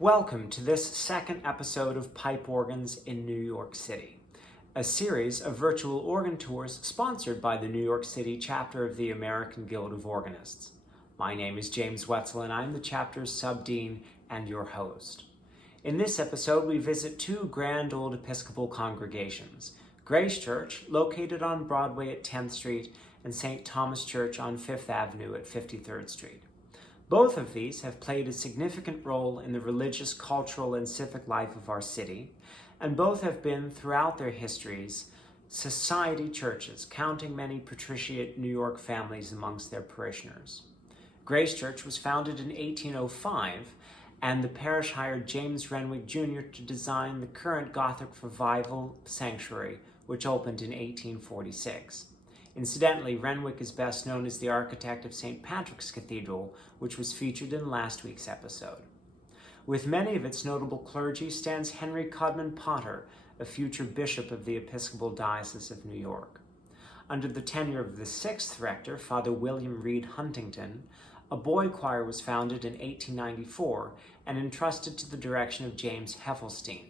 Welcome to this second episode of Pipe Organs in New York City, a series of virtual organ tours sponsored by the New York City chapter of the American Guild of Organists. My name is James Wetzel and I'm the chapter's sub-dean and your host. In this episode, we visit two grand old Episcopal congregations, Grace Church, located on Broadway at 10th Street, and St. Thomas Church on 5th Avenue at 53rd Street. Both of these have played a significant role in the religious, cultural, and civic life of our city, and both have been, throughout their histories, society churches, counting many patriciate New York families amongst their parishioners. Grace Church was founded in 1805, and the parish hired James Renwick Jr. to design the current Gothic Revival sanctuary, which opened in 1846. Incidentally, Renwick is best known as the architect of St. Patrick's Cathedral, which was featured in last week's episode. With many of its notable clergy stands Henry Codman Potter, a future bishop of the Episcopal Diocese of New York. Under the tenure of the sixth rector, Father William Reed Huntington, a boy choir was founded in 1894 and entrusted to the direction of James Helfenstein.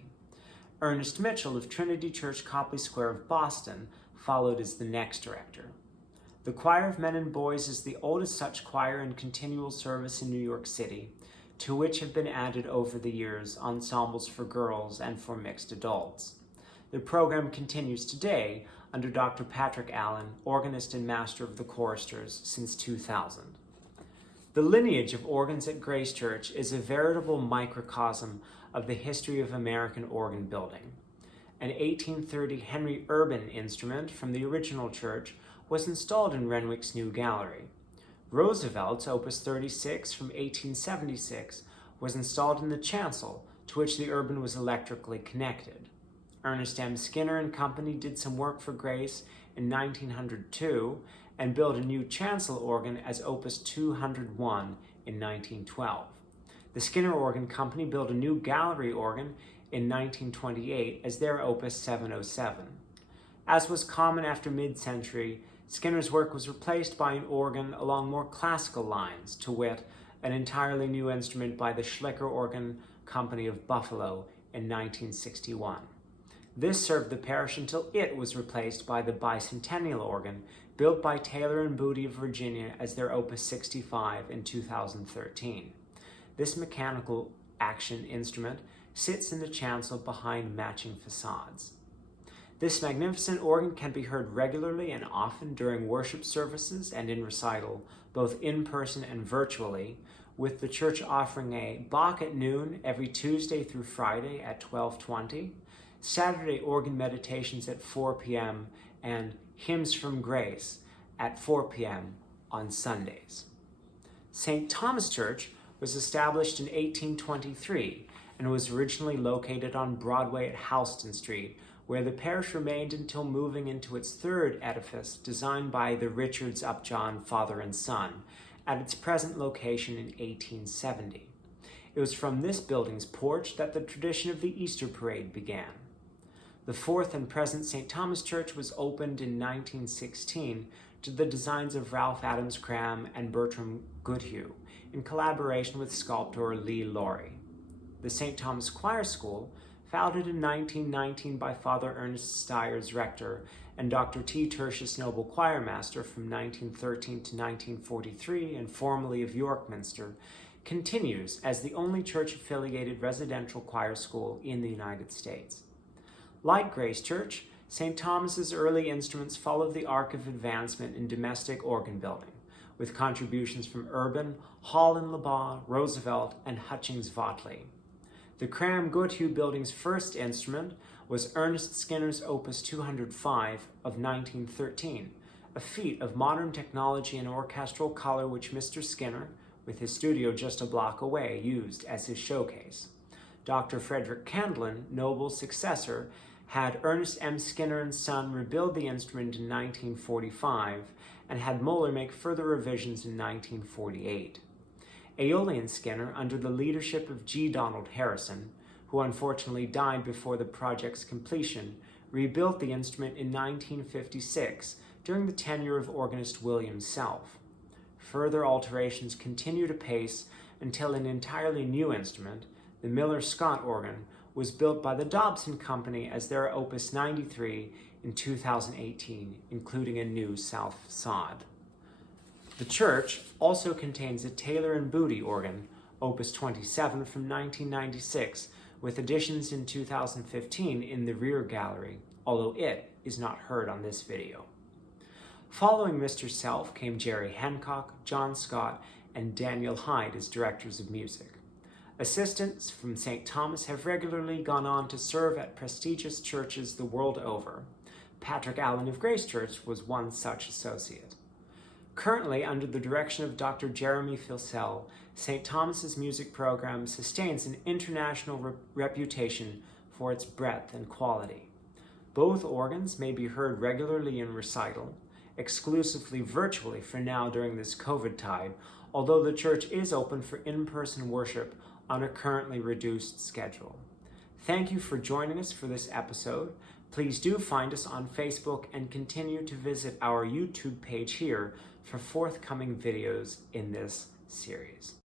Ernest Mitchell of Trinity Church, Copley Square of Boston followed as the next director. The Choir of Men and Boys is the oldest such choir in continual service in New York City, to which have been added over the years ensembles for girls and for mixed adults. The program continues today under Dr. Patrick Allen, Organist and Master of the Choristers, since 2000. The lineage of organs at Grace Church is a veritable microcosm of the history of American organ building. An 1830 Henry Urban instrument from the original church was installed in Renwick's new gallery. Roosevelt's Opus 36 from 1876 was installed in the chancel, to which the Urban was electrically connected. Ernest M. Skinner and Company did some work for Grace in 1902 and built a new chancel organ as Opus 201 in 1912. The Skinner Organ Company built a new gallery organ in 1928 as their Opus 707. As was common after mid-century, Skinner's work was replaced by an organ along more classical lines, to wit, an entirely new instrument by the Schlicker Organ Company of Buffalo in 1961. This served the parish until it was replaced by the bicentennial organ built by Taylor and Boody of Virginia as their Opus 65 in 2013. This mechanical action instrument sits in the chancel behind matching facades. This magnificent organ can be heard regularly and often during worship services and in recital, both in person and virtually, with the church offering a Bach at noon every Tuesday through Friday at 12:20, Saturday organ meditations at 4 p.m., and hymns from Grace at 4 p.m. on Sundays. St. Thomas Church was established in 1823 and was originally located on Broadway at Houston Street, where the parish remained until moving into its third edifice, designed by the Richards Upjohn father and son, at its present location in 1870. It was from this building's porch that the tradition of the Easter Parade began. The fourth and present St. Thomas Church was opened in 1916 to the designs of Ralph Adams Cram and Bertram Goodhue, in collaboration with sculptor Lee Laurie. The St. Thomas Choir School, founded in 1919 by Father Ernest Steyer's rector and Dr. T. Tertius Noble Choir Master from 1913 to 1943 and formerly of York Minster, continues as the only church-affiliated residential choir school in the United States. Like Grace Church, St. Thomas's early instruments followed the arc of advancement in domestic organ building, with contributions from Urban, Hall and Labaugh, Roosevelt, and Hutchings-Votley. The Cram Goodhue building's first instrument was Ernest Skinner's Opus 205 of 1913, a feat of modern technology and orchestral color which Mr. Skinner, with his studio just a block away, used as his showcase. Dr. Frederick Candlin, Noble's successor, had Ernest M. Skinner and Son rebuild the instrument in 1945 and had Moeller make further revisions in 1948. Aeolian Skinner, under the leadership of G. Donald Harrison, who unfortunately died before the project's completion, rebuilt the instrument in 1956 during the tenure of organist William Self. Further alterations continued apace until an entirely new instrument, The Miller-Scott organ was built by the Dobson Company as their Opus 93 in 2018, including a new south facade. The church also contains a Taylor and Boody organ, Opus 27 from 1996, with additions in 2015 in the rear gallery, although it is not heard on this video. Following Mr. Self came Jerry Hancock, John Scott, and Daniel Hyde as directors of music. Assistants from St. Thomas have regularly gone on to serve at prestigious churches the world over. Patrick Allen of Grace Church was one such associate. Currently, under the direction of Dr. Jeremy Filsell, St. Thomas's music program sustains an international reputation for its breadth and quality. Both organs may be heard regularly in recital, exclusively virtually for now during this Covidtide, although the church is open for in-person worship on a currently reduced schedule. Thank you for joining us for this episode. Please do find us on Facebook and continue to visit our YouTube page here for forthcoming videos in this series.